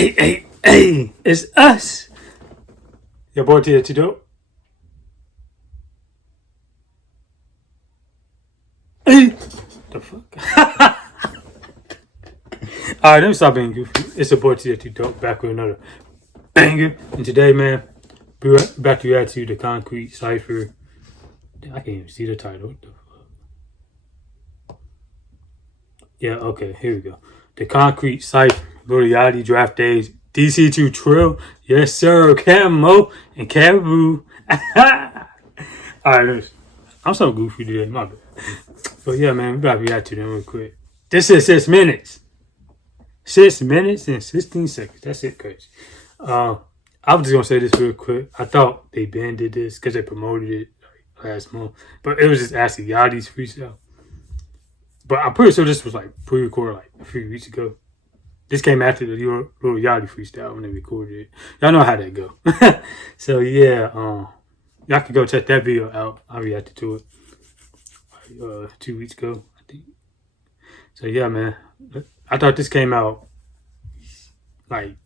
Hey, it's us. Your boy dc2trill. Hey, the fuck? Alright, let me stop being goofy. It's your boy dc2trill back with another banger. And today, man, we're back to react to the Concrete Cypher. I can't even see the title. What the fuck? Yeah, okay, here we go. The Concrete Cypher, Little Yachty Draft Days, dc2trill, yes sir, Camo, and Karrahboo. Alright, listen. I'm so goofy today, my bad. But yeah, man, we about to react to them real quick. This is 6 minutes. 6 minutes and 16 seconds. That's it, crazy. I was just gonna say this real quick. I thought they banned this because they promoted it last month, but it was just actually Yachty's freestyle. But I'm pretty sure this was like pre-recorded like a few weeks ago. This came after the Little Yachty freestyle when they recorded it. Y'all know how that go. So yeah, y'all can go check that video out. I reacted to it 2 weeks ago, I think. So yeah, man, I thought this came out like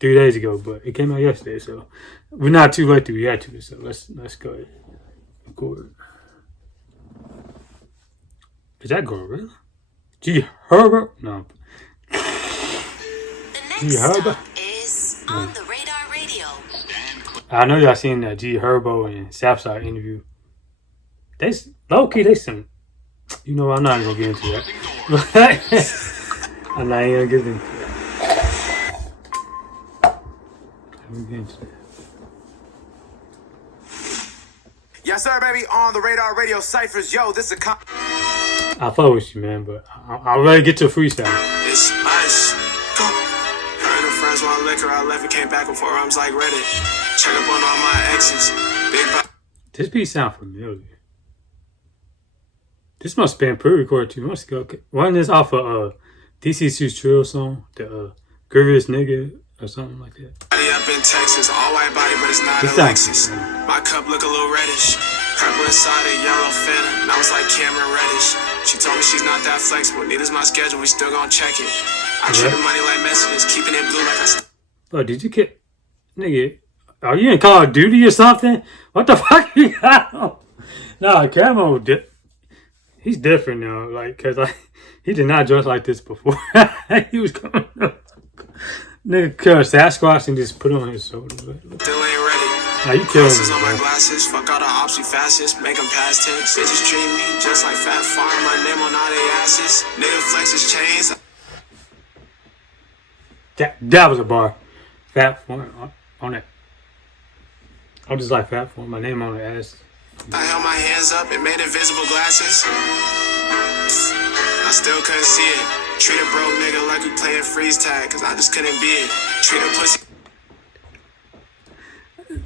3 days ago, but it came out yesterday. So we're not too late to react to it. So let's go ahead and record it. Is that Gorilla? Karrahboo? No. The next stop is On the Radar Radio. I know y'all seen that Karrahboo and Southside interview. They low key, they some. You know, I'm not gonna get into that. I'm not even gonna get into that. Let me get into that. Yes, sir, baby. On the Radar Radio Cyphers. Yo, this is I fuck with you, man, but I'll really get to a freestyle. It's ice. Go. Her and her friends want liquor. I left and came back with 4 arms like Reddit. Check up on all my exes. Big This beat sound familiar. This must have been pre-recorded 2 months ago. Wasn't this off of dc2trill song? The Grievous Nigga or something like that? Up in Texas, all white body, but it's not a Lexus. My cup look a little reddish. Purple inside a yellow Fanta. Now it's like Cameron Reddish. She told me she's not that flexible. Neither's my schedule, we still gon' check it. I treat the money like messages, keeping it blue like I... Oh, did you get... Nigga, are you in Call of Duty or something? What the fuck you got on? Nah, Camo, he's different now. Like, cause he did not dress like this before. He was coming up. Nigga killed Sasquatch and just put it on his shoulders. Still ain't ready. Nah, you killed him, on my glasses, fuck all the ops, we fastest, make them past tense. Bitches treat me just like Fat Farm, my name on all they asses. Nigga flexes chains. That was a bar. Fat Farm on it. I'm just like Fat Farm, my name on the ass. I held my hands up and made invisible glasses. I still couldn't see it. Treat a broke nigga like we playing freeze tag, cause I just couldn't be it. Treat a pussy.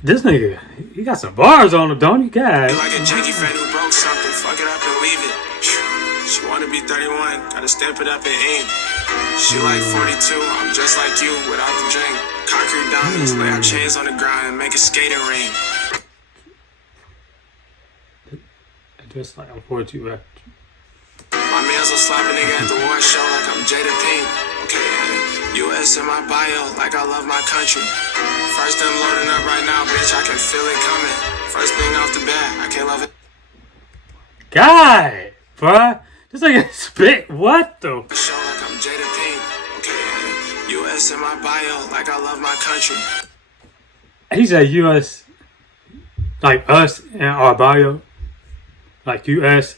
This nigga, he got some bars on him, don't he? God. Like a janky friend who broke something, fuck it up and leave it. She wanna be 31, gotta stamp it up and aim. She like 42, I'm just like you without the drink. Concrete diamonds, lay our chains on the ground and make a skating ring. Just like I'm 42 after. My man's will slap a nigga at the war show like I'm Jada Pink. Okay, US in my bio like I love my country. First I'm loading up right now, bitch, I can feel it coming. First thing off the bat, I can't love it. God, bruh. This nigga spit. What the? Show like I'm Jada Pink. Okay, US in my bio like I love my country. He said US, like us in our bio. Like US,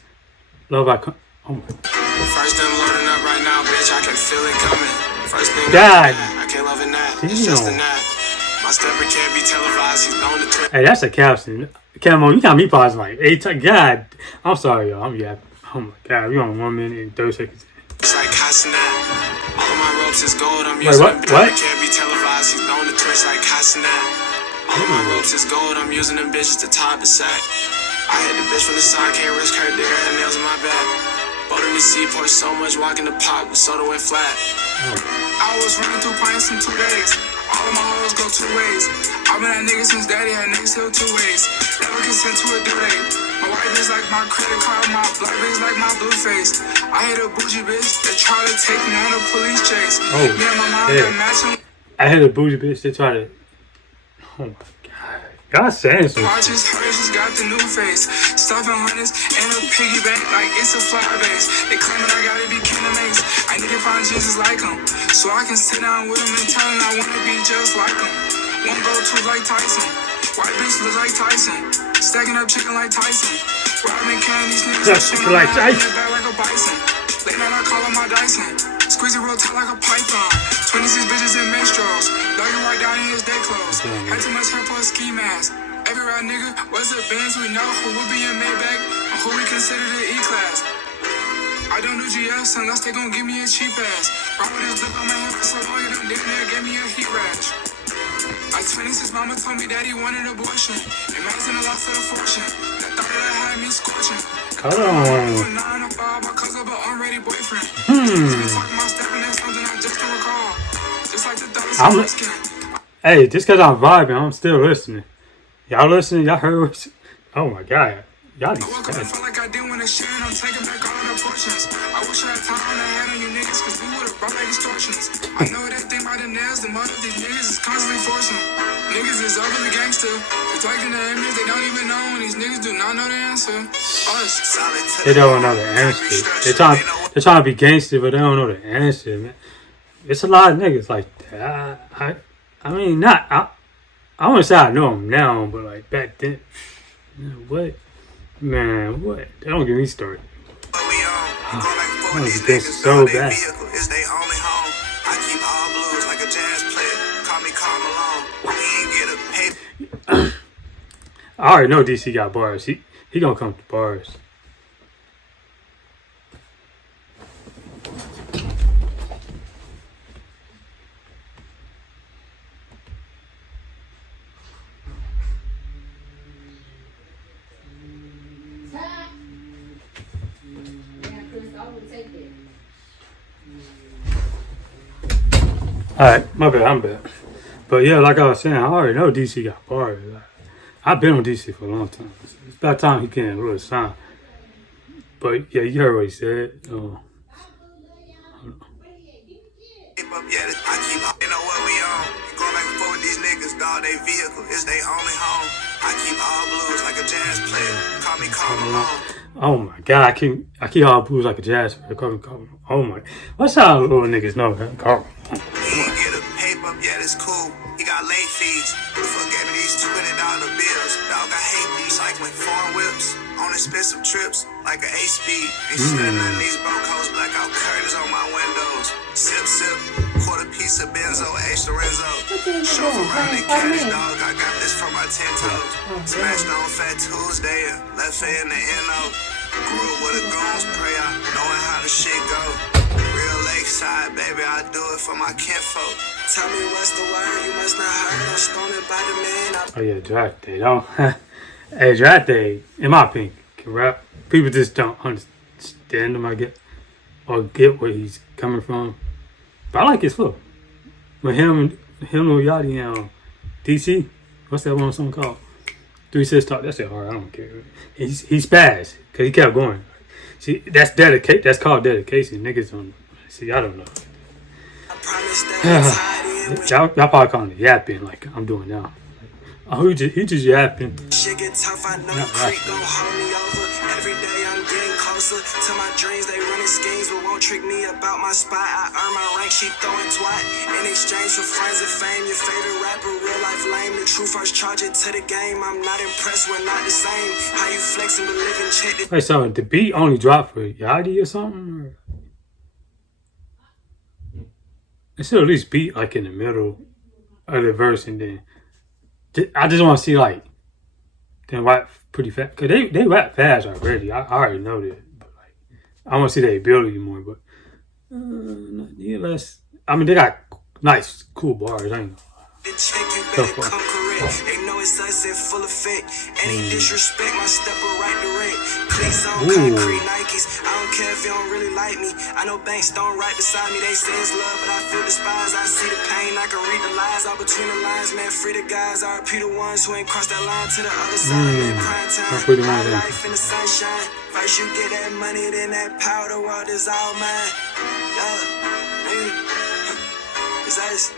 love our country. Oh my. First I'm loading up right now, bitch, I can feel it coming. First thing God. I can't love it now. It's just a nap. My stepper can't be televised, he's known to twist. Hey, that's a caption. Camo, you got me pausing like 8 times. God, I'm sorry, y'all. I'm yapping. Oh my God, we on 1 minute and 30 seconds. It's like Casanat. All of my ropes is gold, I'm using them. What? Can't be televised, he's known to twist like Casanat. All of my ropes is gold, I'm using them bitches to tie the sack. I hit the bitch from the side, can't risk her digger, her nails in my back. Boat in the seaport so much, walking the pot, the soda went flat. I was running through pints in 2 days. All of my hoes go 2 ways. I've been that nigga since daddy had niggas still 2 ways. Never consent to a due date. My white bitch like my credit card, my black bitch like my blue face. I hit a bougie bitch that tried to take me on a police chase. Me and my mom got matching. I hit a bougie bitch. They try to. Oh my god. Y'all saying some I just heard she's got the new face. Stuffing hundreds in a piggy bank like it's a fly base. They claiming I gotta be King of Mace. I need to find Jesus like him, so I can sit down with him and tell him I wanna be just like him. One go to like Tyson. White bitch look like Tyson. Stacking up chicken like Tyson. Robbing killing these niggas. chicken like Tyson. Back like a bison. Late night I call him my Dyson. Squeeze it real tight like a python. 26 bitches in menstruals. Dogging right down in his day clothes. Had too much hair for a ski mask. Every ride nigga was a Benz. We know who will be in Maybach and who we consider the E-class. I don't do GS unless they gon' give me a cheap ass. Rock with this lip on my head for so long, you done damn near gave me a heat rash. At 26, mama told me daddy wanted abortion. Imagine the loss of the fortune. That thought that I had me scorching. Come on. 9 to 5 because of an unready boyfriend. Talking about stepping in something I just don't recall. Just like the dollar skin. Hey, just cause I'm vibing, I'm still listening. Y'all listening? Y'all heard what? Oh my god. Y'all need I woke up and felt like I did when I share and I'm taking back all of the portions. I wish I had time I had on you niggas cause we would've brought back distortions. I know that thing by the nails, the mother these niggas is constantly forcing. Niggas is overly gangster. Protecting the image they don't even know and these niggas do not know the answer. Us. They don't know the answer. They're trying to be gangster, but they don't know the answer, man. It's a lot of niggas like that. I mean, not. I wouldn't say I know them now, but like back then, what? Man, what? They don't get me started. I want to be so bad. It's they only home. I keep all blues like a jazz player. Call me Carl Malone. He ain't get a paper. I already know DC got bars. He gonna come to bars. Alright, my bad, I'm bad. But yeah, like I was saying, I already know DC got bars. Like, I've been on DC for a long time. It's about time he can really sign. But yeah, you heard what he said. I keep, you know what we on. Going back and forth with these niggas, dog, they vehicle is they only home. I keep all blues like a jazz player. Call me Carl Malone. Oh my god, I keep all blues like a jazz player. Call me Carl. Oh my, what's how little niggas know that? Carl. He ain't get a paper, yeah, that's cool. He got late fees. Who the fuck gave me these $20 bills? Dog, I hate these cycling foreign whips. On expensive trips, like an 8-speed. Ain't sitting in these broke hoes, blackout curtains on my windows. Sip, sip, quarter piece of benzo, extra Renzo. Chauffeur around in caddies, dog, I got this from my 10 toes. Smashed on Fat Tuesday, left foot in the NO. Grew up with a goons prayer, knowing how the shit go. Real lakeside, baby, I do it for my kinfolk. Tell me what's the word, you must not heard. I'm storming by the man. Oh yeah, draft day. Don't. Hey, draft day, in my opinion, can rap. People just don't understand him, I guess, or get where he's coming from. But I like his flow. With him, Yachty, and DC, what's that one song called? 3 6 Talk. That's it hard. I don't care. He spazzed because he kept going. See, that's dedicate. That's called dedication. Niggas don't see. I don't know. Y'all probably calling it yapping like I'm doing now. Oh, he just yapping. Shit get tough, I know the creek gon' hold me over. Every day I'm getting closer to my dreams. They running schemes, but won't trick me about my spot. I earn my rank, she throwing twat. In exchange for friends and fame, your favorite rapper, real life lame. The truth first charge it to the game. I'm not impressed, we're not the same. How you flexing, but living check. Wait, so the beat only dropped for Yachty or something? It should at least beat like in the middle of the verse, and then I just want to see like them rap pretty fast, cause they rap fast already. I already know that, but like I want to see their ability more. But less. I mean, they got nice, cool bars. I ain't gonna They know it's us in full effect. Any disrespect, my stepper right direct. Clicks on concrete Nikes. I don't care if you don't really like me. I know banks don't right beside me. They say it's love, but I feel despised. I see the pain, I can read the lies. All between the lines, man, free the guys. I repeat the ones who ain't crossed that line to the other side. Man, prime time, my life in the sunshine. First you get that money, then that power. The world is all mine. Yeah, nigga. It's us.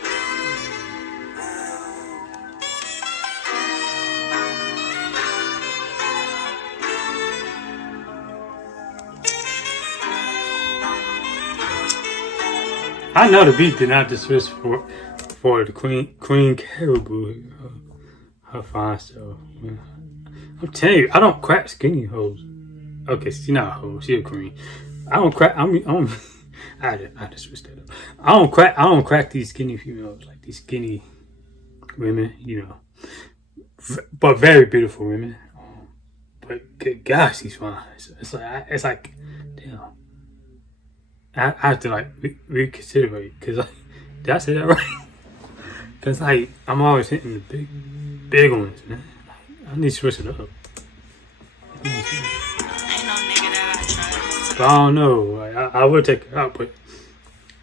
I know the beat did not dismiss for the Queen Karrahboo. Her fine self. I'm telling you, I don't crack skinny hoes. Okay, she's not a hoe. She a queen. I don't crack. I had to switch that up. I don't crack these skinny females, like these skinny women. You know, but very beautiful women. But gosh, she's fine. It's like, damn. I have to like reconsider it because did I say that right? Because like I'm always hitting the big ones, man. I need to switch it up. Ain't no nigga that I trust. But I don't know. Like, I would take her out, but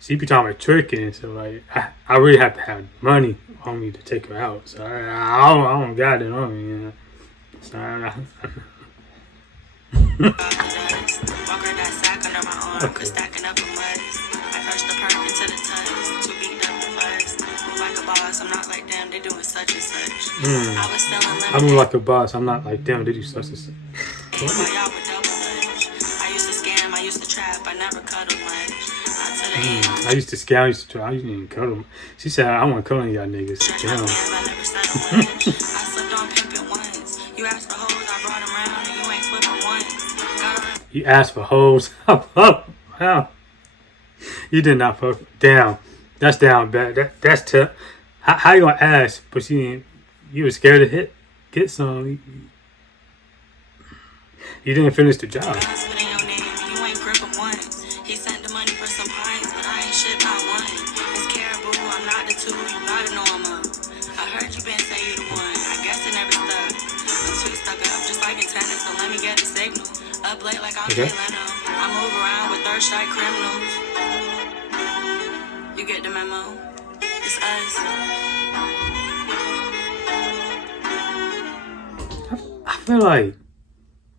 she be talking about tricking, so like I really have to have money on me to take her out. So I don't got it on me. You know? So Walker that sack under my arm, cause stacking up a buzz. I crushed the perk into the tons, too beat up the fuzz. Move like a boss, I'm not like them, they doing such and such. I was selling limited. I move like a boss. I'm not like them. They do such and such. Ain't why y'all would double lunge. I used to scam, I used to trap, I never cuddled much. Not to the end. I used to scam. I used to try. I used to even cuddle them. She said I want to cuddle y'all niggas. Damn. I never settled much. I slipped on pimping once. You asked for hoes, I brought them round, and you ain't flipping once. You asked for hoes. Wow. You did not fuck. Damn. That's down bad. That's tough. How you gonna ask? But you were scared to get some. You didn't finish the job. He sent the money for some pints, but I ain't shit not one. It's Karrahboo, I'm not the two, you gotta know I'm up. I heard you been say you the one, I guess it never stuck. I'm too stuck up, just like in tennis, so let me get the signal. Up late like I'm Jay Leno. I move around with third strike criminals. You get the memo? It's us. I feel like,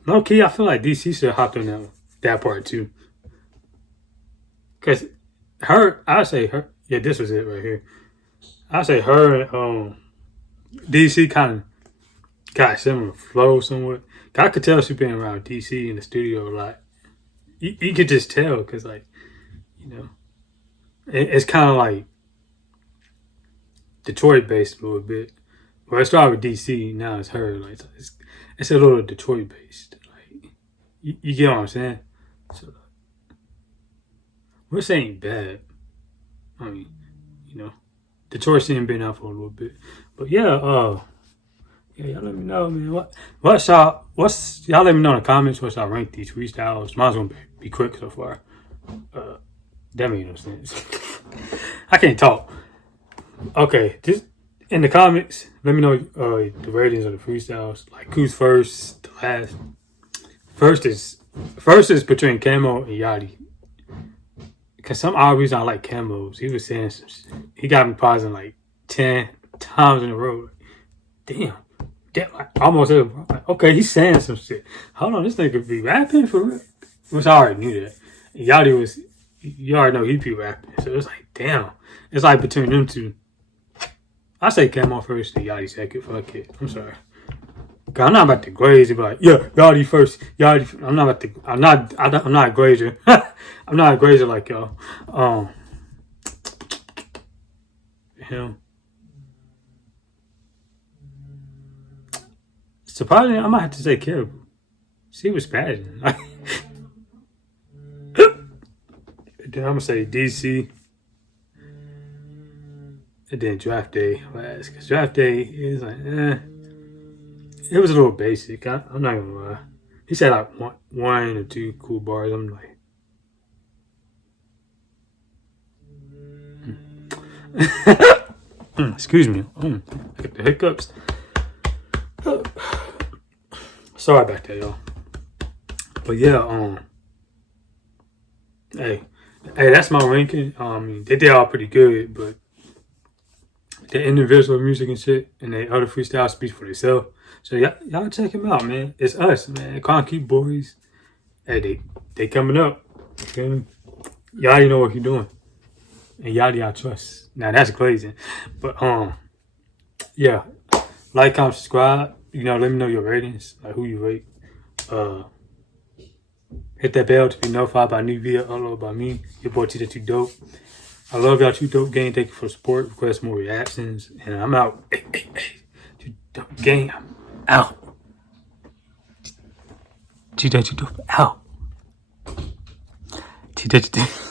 low key, I feel like DC should have hopped on that part too. Cause I say her, yeah, this was it right here. I say her and DC kind of got similar flow somewhat. I could tell she been around DC in the studio a lot. You could just tell, cause like, you know, it's kind of like Detroit based a little bit. Well, it started with DC, now it's her. Like it's a little Detroit based. Like you get what I'm saying? So we're saying bad. I mean, you know, Detroit scene been out for a little bit, but yeah, y'all let me know, man. Y'all let me know in the comments what y'all rank these freestyles. Mine's gonna be quick so far. That made no sense. I can't talk. Okay, just in the comments, let me know the ratings of the freestyles. Like who's first, the last. First is between Camo and Yachty. Cause some odd reason I like Camos. He was saying some shit. He got me pausing like 10 times in a row. Damn, I almost said, okay, he's saying some shit. Hold on, this nigga be rapping for real? Which I already knew that. Yachty was, you already know he be rapping. So it's like, damn. It's like between them two. I say Camo first, and Yachty second. Fuck it. I'm sorry. Cause I'm not about to glaze and be like, yeah, Yachty first. Yachty. I'm not a glazer. I'm not a glazer like y'all. Him. Surprisingly, I might have to say Karrahboo. She was spazzing. Then I'm gonna say DC. And then Draft Day last. Cause Draft Day is like, it was a little basic. I'm not gonna lie. He said like one or two cool bars. I'm like, excuse me. I get the hiccups. Sorry about that, y'all. But yeah, hey, that's my ranking. They did all pretty good, but the individual music and shit and the other freestyle speaks for themselves. So y'all check him out, man. It's us, man. Concrete Boys. Hey, they coming up. Okay? Y'all already know what you're doing. And Yachty I trust. Now that's glazing. But yeah. Like, comment, subscribe. You know, let me know your ratings, like who you rate. Hit that bell to be notified by new video upload by me, your boy dc2trill. I love y'all Too Dope Gang. Thank you for support. Request more reactions. And I'm out. Too Dope Gang. I'm out. Too Dope out. Too Dope.